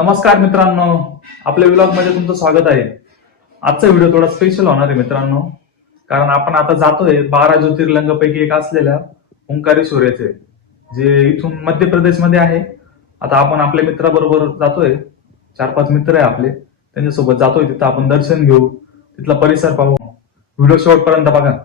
नमस्कार मित्रांनो, आपल्या व्लॉग मध्ये तुमचं स्वागत आहे. आजचा व्हिडिओ थोडा स्पेशल होणार आहे मित्रांनो, कारण आपण आता जातोय 12 ज्योतिर्लिंगापैकी एक असलेल्या ओंकारेश्वर येथे, जे इथून मध्य प्रदेश मध्ये आहे. आता आपण आपल्या मित्राबरोबर जातोय, 4-5 मित्र आहे आपले, त्यांच्यासोबत जातोय. तिथं आपण दर्शन घेऊ, तिथला परिसर पाहू. व्हिडिओ शेवटपर्यंत बघा.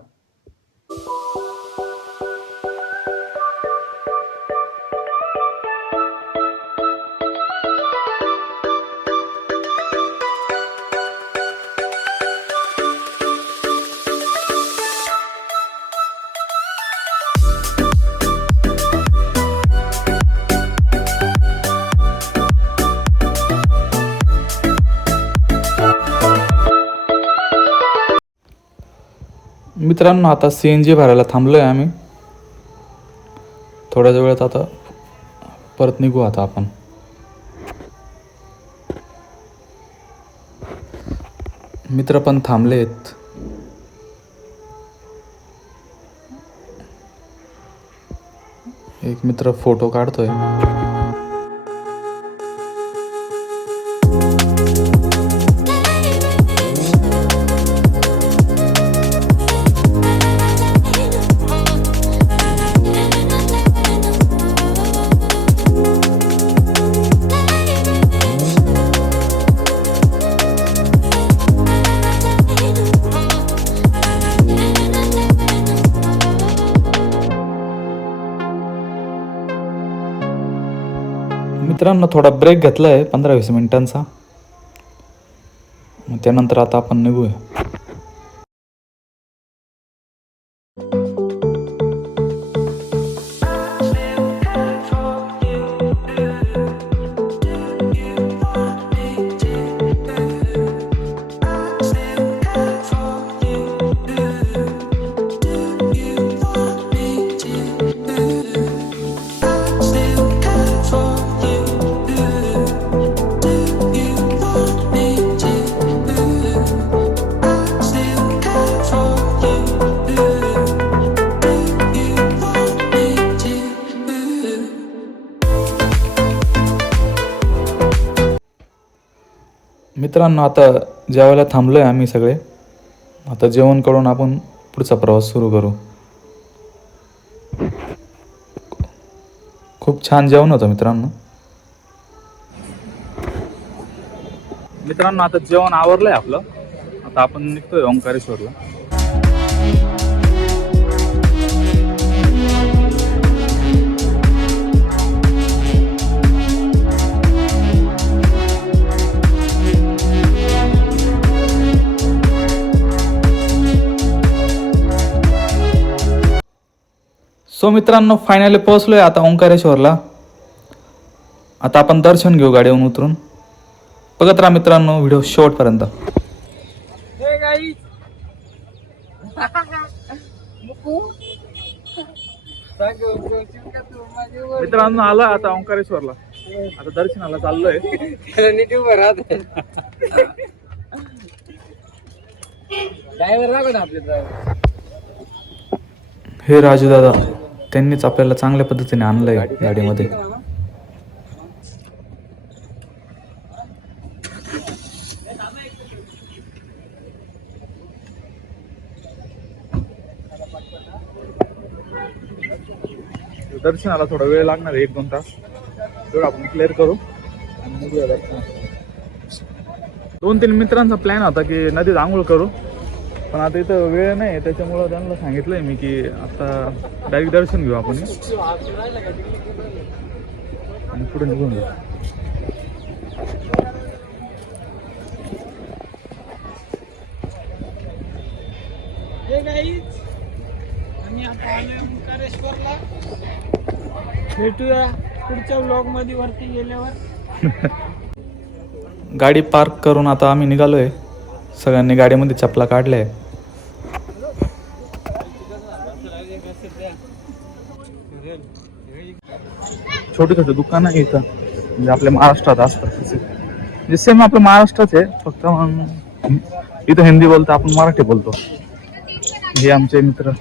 मित्रांनो, आता CNG भरायला थांबलोय आम्ही. थोड्याच वेळात आता परत निघू. आता आपण मित्र पण थांबलेत. एक मित्र फोटो काढतोय. मित्रांनो, थोडा ब्रेक घेतलाय 15-20 मिनिटांचा. मग त्यानंतर आता आपण निघूया. मित्रांनो, आता जेवायला थांबलोय आम्ही सगळे. आता जेवण करून आपण पुढचा प्रवास सुरू करू. खूप छान जेवण होतं मित्रांनो. आता जेवण आवरलंय आपलं. आता आपण निघतोय ओंकारेश्वरला. सो मित्रांनो, फायनली पोहोचलोय आता ओंकारेश्वरला. आता आपण दर्शन घेऊ गाडीवरून उतरून. बघत राहा मित्रांनो व्हिडिओ शेवटपर्यंत. मित्रांनो, आला आता ओंकारेश्वरला. आता दर्शनाला चाललोय. हे राजू दादा, त्यांनीच आपल्याला चांगल्या पद्धतीने आणलंय गाडीमध्ये. दर्शनाला थोडा वेळ लागणार आहे, 1-2 तास. तेवढं आपण क्लिअर करू आणि निघूया दर्शनाला. 2-3 मित्रांचा प्लॅन होता की नदीत आंघोळ करू, पण आता इथं वेळ नाही. त्याच्यामुळं त्यांना सांगितलंय मी की आता डायरेक्ट दर्शन घेऊ आपण आणि पुढे निघून जाऊ. आम्ही आता आलोय ओंकारेश्वरला. भेटूया पुढच्या व्लॉग मध्ये वरती गेल्यावर. गाडी पार्क करून आता आम्ही निघालोय. सगळ्यांनी गाडीमध्ये चपला काढल्या. छोटे छोटे दुकान आहे इथं, म्हणजे आपल्या महाराष्ट्रात असतात. म्हणजे सेम आपल्या महाराष्ट्रात आहे, फक्त इथं हिंदी बोलतो, आपण मराठी बोलतो. हे आमचे मित्र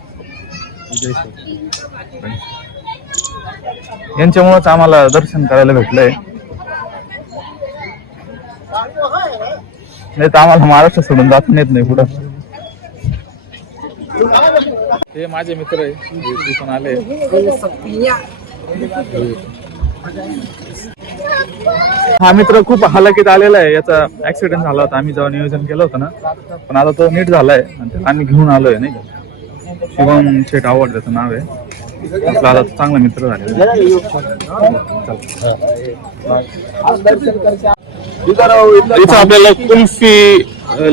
यांच्यामुळेच आम्हाला दर्शन करायला भेटलंय. नाही तर आम्हाला महाराष्ट्र सोडून जाता येत नाही पुढं. हे माझे मित्र आहे, ते पण आले. हा मित्र खूप हालाकीत आलेला आहे. याचा ऍक्सिडेंट झाला होता आम्ही जेव्हा नियोजन केलं होतं ना, पण आता तो नीट झालाय. आम्ही घेऊन आलोय नाही का. शिवम शेठ आवड त्याचं नाव आहे. आपला आता चांगला मित्र झालेला आहे. इथं आपल्याला कुल्फी,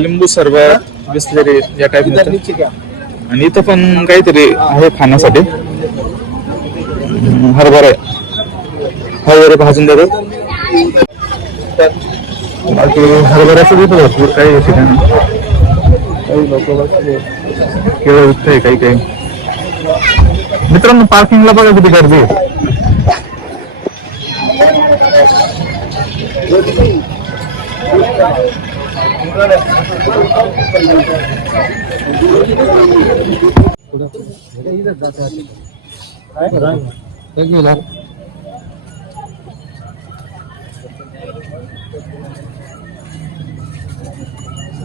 लिंबू सरबत, बिस्लरी या टाईप मिळतं. आणि इथं पण काहीतरी आहे खाण्यासाठी. हरभरे भाजून देतात. हरभऱ्याचं देतो भरपूर काही ठिकाणी. काही लोक केळं विकतंय काही काही. मित्रांनो पार्किंगला बघा किती गर्दी आहे.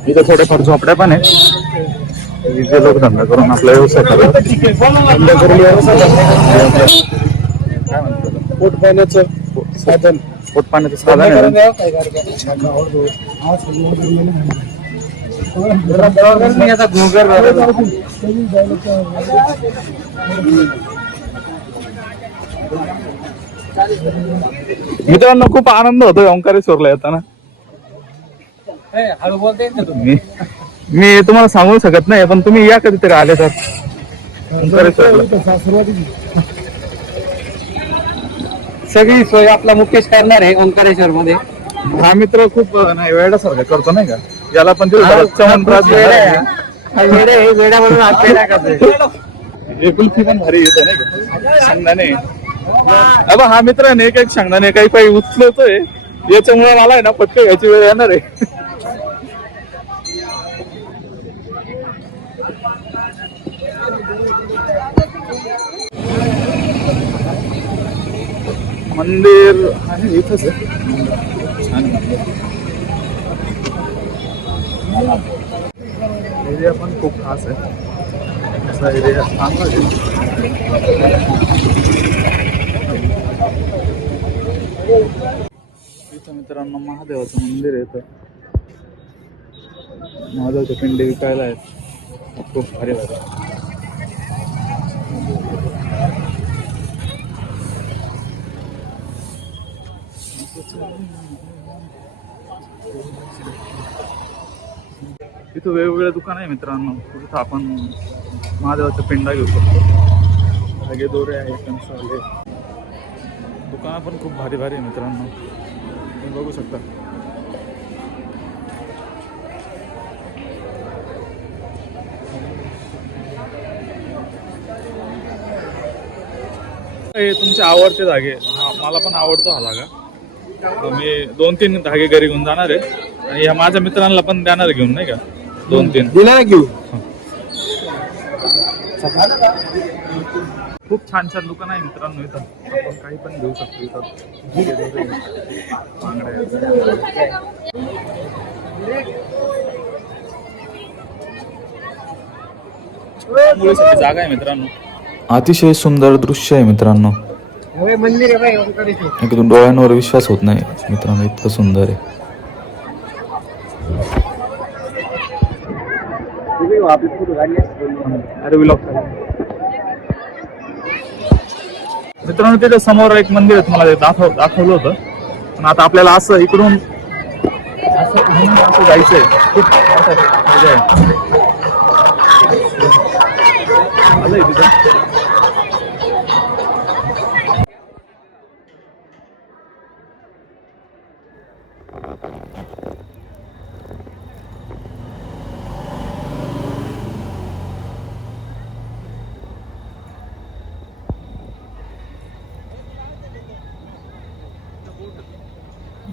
इथं थोड्याफार झोपड्या पण आहे. इथे लोक धंदा करून आपला व्यवसाय करतात. पोट पाण्याचं साधन मित्रांनो खूप आनंद होतोय ओंकारेश्वरला येताना. मी तुम्हाला सांगू शकत नाही, पण तुम्ही या कधीतरी आले तर ओंकारेश्वरला. सगळी सोय आपला मुकेश करणार आहे ओंकारेश्वर मध्ये. हा मित्र खूप नाही वेड्यासारखं करतो नाही का. याला पण कुल्फी पण भारी येते नाही का. शेंगदाणे अब हा मित्र नाही एक शेंगदाणे काही काही उचलतोय. याच्यामुळे मला आहे ना पटकन घ्यायची वेळ येणार आहे. मंदिर आहे इथंच आहे. छान मंदिर. एरिया पण खूप खास आहे. असा एरिया चांगला आहे. इथं मित्रांनो महादेवाचं मंदिर आहे. इथं महादेवाचे पिंडे विकायला आहेत. खूप भारी भारी. इथं वेगवेगळे दुकान आहे मित्रांनो. तिथं आपण महादेवाचा पिंडा घेऊ शकतो. धागे दोरे आहे, कंसाले. दुकानं पण खूप भारी भारी आहे मित्रांनो, तुम्ही बघू शकता. हे तुमचे आवडते धागे. मला पण आवडतो हा धागा. मी 2-3 धागे घरी घेऊन जाणार आहे आणि या माझ्या मित्रांना पण देणार घेऊन नाही का. 2-3 दिला घेऊ. खूप छान छान दुकान आहे मित्रांनो. इथं आपण काही पण घेऊ शकतो. इथं जागा आहे मित्रांनो. अतिशय सुंदर दृश्य आहे मित्रांनो. मंदिर आहे ओंकारेश्वर. एकदम डोळ्यांवर विश्वास होत नाही मित्रांनो, इतकं सुंदर आहे. मित्रांनो तिथे समोर एक मंदिर आहे, मला दाखवलं होतं. पण आता आपल्याला असं इकडून असं जायचंय. खूप मजा आहे. आलंय तिथं.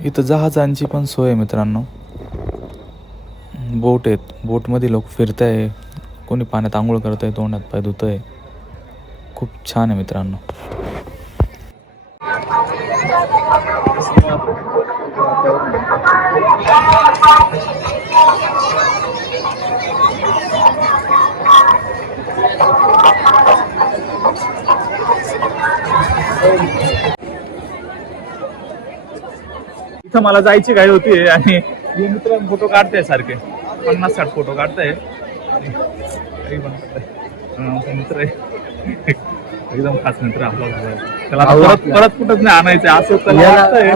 इथं जहाजांची पण सोय आहे मित्रांनो. बोट आहेत, बोटमध्ये लोक फिरताय, कोणी पाण्यात आंघोळ करताय, तोंडात पाय धुतंय. खूप छान आहे मित्रांनो. इथं मला जायची घाई होती आणि हे मित्र फोटो काढताय सारखे 50-60 फोटो काढताय. काही पण करताय. आमचा मित्र आहे एकदम खास मित्र आपला. त्याला आता परत कुठंच नाही आणायचं असं त्याला वाटतंय.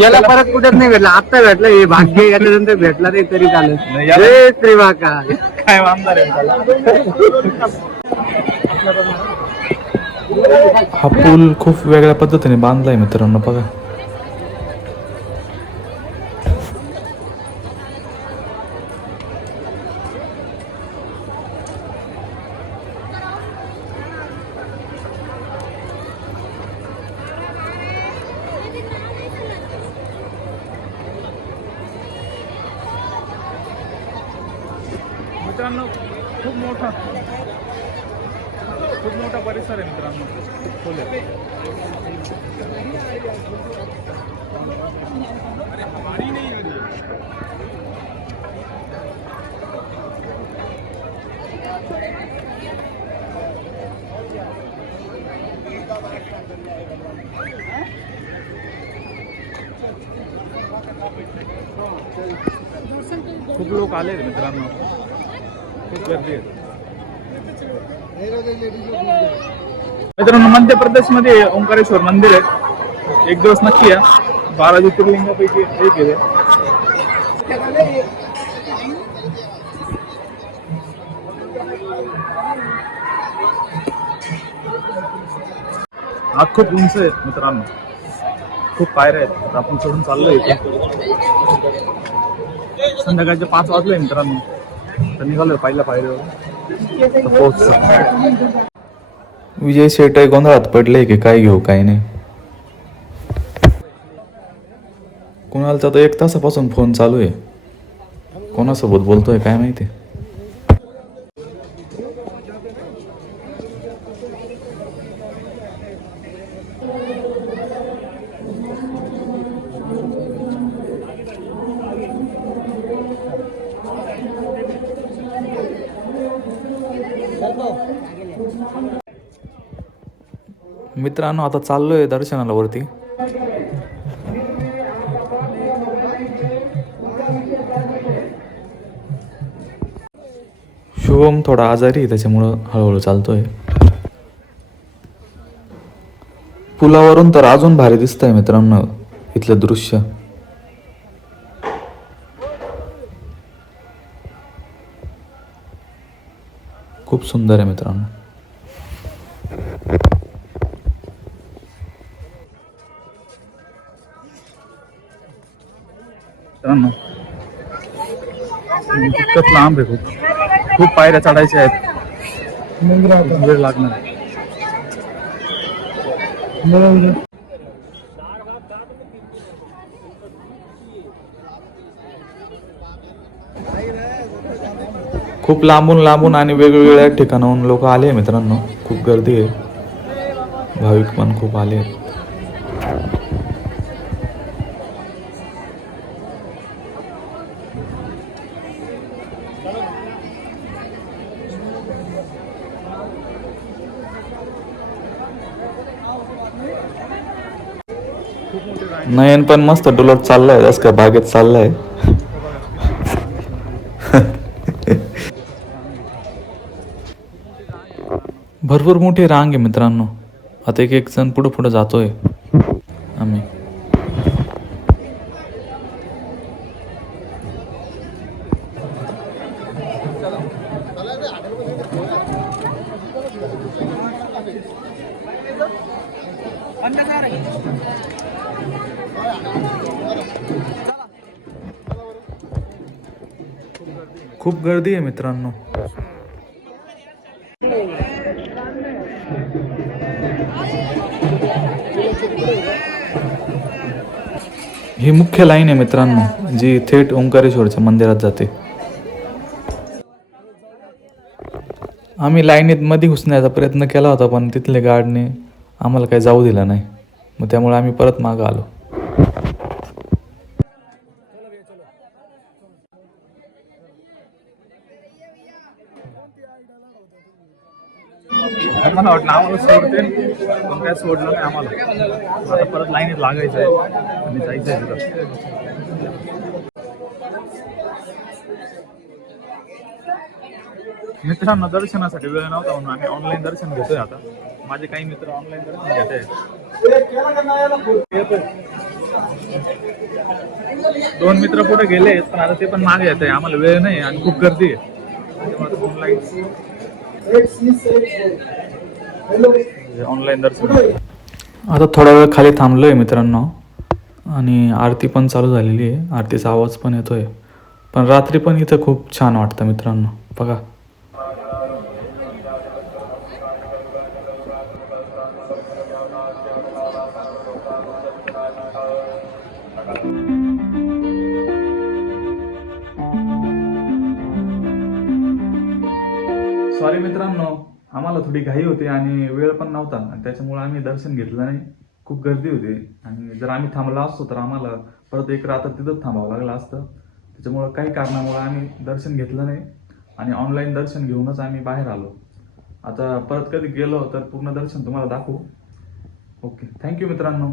याला परत कुठेच नाही भेटला, आता भेटलं हे भाग्य, याच्यानंतर भेटला नाही तरी चालेल. नाही, याला- जय श्री महाकाल. काय आमदार आहे त्याला. हा पूल खूप वेगळ्या पद्धतीने बांधलाय मित्रांनो बघा. मित्रांनो खूप मोठा परिसर आहे मित्रांनो. खूप खोल आहे. खूप लोक आले मित्रांनो, खूप गर्दी आहे. मित्रांनो मध्य प्रदेश मध्ये ओंकारेश्वर मंदिर आहे. एक दिवस नक्की या. 12 ज्योतिर्लिंगापैकी एक आहे. हा खूप उंच आहे मित्रांनो, खूप पायऱ्या आहेत. आता आपण चढून चाललोय इथे. संध्याकाळचे 5 वाजले मित्रांनो, तर निघालोय पहिल्या पायरीवर पोहोचतो. विजय शेट गोंधळात पडले की काय घेऊ काय नाही. कुणालचा तर 1 तासापासून फोन चालू आहे. कोणासोबत बोलतोय काय माहिती. मित्रांनो आता चाललोय दर्शनाला वरती. शुभम थोडा आजारी आहे त्याच्यामुळं हळूहळू चालतोय. पुलावरून तर अजून भारी दिसतंय मित्रांनो इथलं दृश्य. खूप सुंदर आहे मित्रांनो. मित्रांनो तितकंच लांब आहे. खूप पायऱ्या चढायच्या आहेत. वेळ लागणार आहे. खूप लांबून लांबून आणि वेगवेगळ्या ठिकाणाहून लोक आले मित्रांनो. खूप गर्दी आहे. भाविक पण खूप आले. नयन पण मस्त डुलत चाललाय, जस का बागेत चाललाय. भरपूर मोठी रांग आहे मित्रांनो. आता एक जण पुढे पुढे जातोय आम्ही. खूप गर्दी आहे मित्रांनो. ही मुख्य लाईन आहे मित्रांनो, जी थेट ओंकारेश्वरच्या मंदिरात जाते. आम्ही लाईनीत मध्ये घुसण्याचा प्रयत्न केला होता, पण तिथले गार्डने आम्हाला काही जाऊ दिलं नाही. मग त्यामुळे आम्ही परत मागं आलो. मला वाटलं आम्हाला सोडते पण काय सोडलं नाही आम्हाला. आता परत लाईनीत लागायचं आहे आणि जायचं आहे तिथं. मित्रांना दर्शनासाठी वेळ नव्हता म्हणून आम्ही ऑनलाईन दर्शन घेतोय. आता माझे काही मित्र ऑनलाईन दर्शन घेत आहेत. 2 मित्र पुढे गेले पण आता ते पण मागे येत आहे. आम्हाला वेळ नाही आणि खूप गर्दी आहे. ऑनलाईन दर्शन आता थोडा वेळ खाली थांबलोय मित्रांनो आणि आरती पण चालू झालेली आहे. आरतीचा आवाज पण येतोय. पण रात्री पण इथं खूप छान वाटतं मित्रांनो. बघा सॉरी मित्रांनो, आम्हाला थोडी घाई होती आणि वेळ पण नव्हता आणि त्याच्यामुळे आम्ही दर्शन घेतलं नाही. खूप गर्दी होती आणि जर आम्ही थांबलो असतो तर आम्हाला परत एक रात्र तिथंच थांबावं लागलं असतं. त्याच्यामुळं काही कारणामुळे आम्ही दर्शन घेतलं नाही आणि ऑनलाईन दर्शन घेऊनच आम्ही बाहेर आलो. आता परत कधी गेलो तर पूर्ण दर्शन तुम्हाला दाखवू. ओके, थँक्यू मित्रांनो.